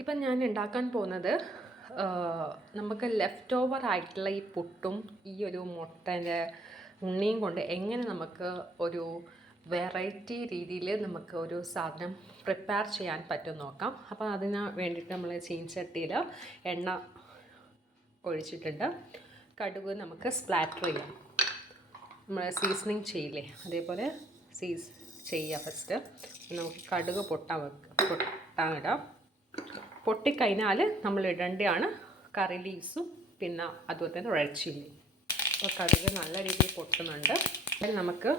ഇപ്പം ഞാൻ ഉണ്ടാക്കാൻ പോകുന്നത് നമുക്ക് ലെഫ്റ്റ് ഓവർ ആയിട്ടുള്ള ഈ പുട്ടും ഈ ഒരു മുട്ടൻ്റെ ഉണ്ണിയും കൊണ്ട് എങ്ങനെ നമുക്ക് ഒരു വെറൈറ്റി രീതിയിൽ നമുക്ക് ഒരു സാധനം പ്രിപ്പയർ ചെയ്യാൻ പറ്റും നോക്കാം. അപ്പോൾ അതിന് വേണ്ടിയിട്ട് നമ്മൾ ചീനച്ചട്ടിയിൽ എണ്ണ ഒഴിച്ചിട്ടുണ്ട്. കടുക് നമുക്ക് സ്പ്ലാറ്റർ ചെയ്യാം. നമ്മൾ സീസണിങ് ചെയ്യില്ലേ, അതേപോലെ ചെയ്യുക. ഫസ്റ്റ് നമുക്ക് കടുക് പൊട്ടാനിടാം. പൊട്ടിക്കഴിഞ്ഞാൽ നമ്മൾ ഇടേണ്ടതാണ് കറി ലീവ്സും പിന്നെ അതുപോലെ തന്നെ റെഡ് ചില്ലി. അപ്പോൾ കടുക് നല്ല രീതിയിൽ പൊട്ടുന്നുണ്ട്. അതിൽ നമുക്ക്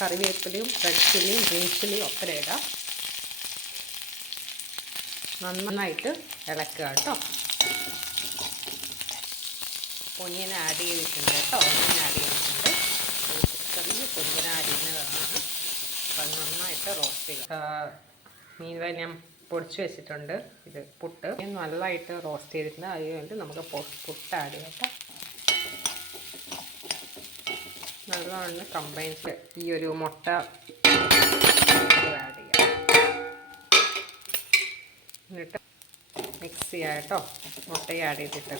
കറിവേപ്പിലയും റെഡ് ചില്ലിയും ഗ്രീൻ ചില്ലിയും ഒക്കെ ഇടാം. നന്നായിട്ട് ഇളക്കുക കേട്ടോ. ഒനിയൻ ആഡ് ചെയ്തിട്ടുണ്ട് കേട്ടോ. ഒനിയൻ ആഡ് ചെയ്തിട്ടുണ്ട്. ചെറിയ കൊഞ്ചിന ആഡ് ചെയ്യുന്നതാണ്. അപ്പം നന്നായിട്ട് റോസ്റ്റ് ചെയ്യുക. മീൻവൈ ഞാൻ പൊടിച്ച് വെച്ചിട്ടുണ്ട്. ഇത് പുട്ട് നല്ലതായിട്ട് റോസ്റ്റ് ചെയ്തിട്ടുണ്ട്. അതുകൊണ്ട് നമുക്ക് പുട്ട് ആഡ് ചെയ്യാം കേട്ടോ. നല്ലതാണ് കമ്പൈൻസ് ഈ ഒരു മുട്ട ആഡ് ചെയ്യാം. എന്നിട്ട് മിക്സ് ചെയ്യാം കേട്ടോ. മുട്ടയും ആഡ് ചെയ്തിട്ട്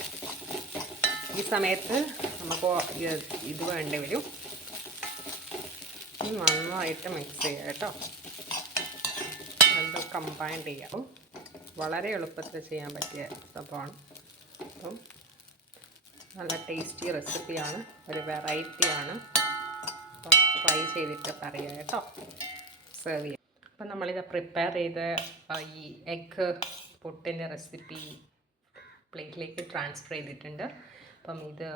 ഈ സമയത്ത് നമുക്ക് ഇത് വേണ്ടി വരും. നന്നായിട്ട് മിക്സ് ചെയ്യാം കേട്ടോ. അത് കമ്പൈൻഡ് ചെയ്യാം. വളരെ എളുപ്പത്തിൽ ചെയ്യാൻ പറ്റിയ സംഭവമാണ്. അപ്പം നല്ല ടേസ്റ്റി റെസിപ്പിയാണ്, ഒരു വെറൈറ്റിയാണ്. അപ്പം ട്രൈ ചെയ്തിട്ട് പറയാം കേട്ടോ. സെർവ് ചെയ്യാം. അപ്പം നമ്മളിത് പ്രിപ്പയർ ചെയ്ത് ഈ എഗ്ഗ് പുട്ടിൻ്റെ റെസിപ്പി പ്ലേറ്റിലേക്ക് ട്രാൻസ്ഫർ ചെയ്തിട്ടുണ്ട്. അപ്പം ഇത്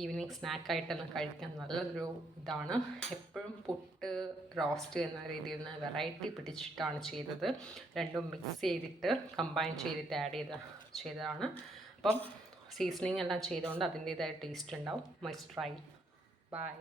ഈവനിങ് സ്നാക്കായിട്ടെല്ലാം കഴിക്കാൻ നല്ലൊരു ഇതാണ്. എപ്പോഴും പുട്ട് റോസ്റ്റ് എന്ന രീതിയിൽ നിന്ന് വെറൈറ്റി പിടിച്ചിട്ടാണ് ചെയ്തത്. രണ്ടും മിക്സ് ചെയ്തിട്ട് കമ്പൈൻ ചെയ്തിട്ട് ചെയ്തതാണ്. അപ്പം സീസണിങ് എല്ലാം ചെയ്തുകൊണ്ട് അതിൻ്റേതായ ടേസ്റ്റ് ഉണ്ടാവും. Must try. ബൈ.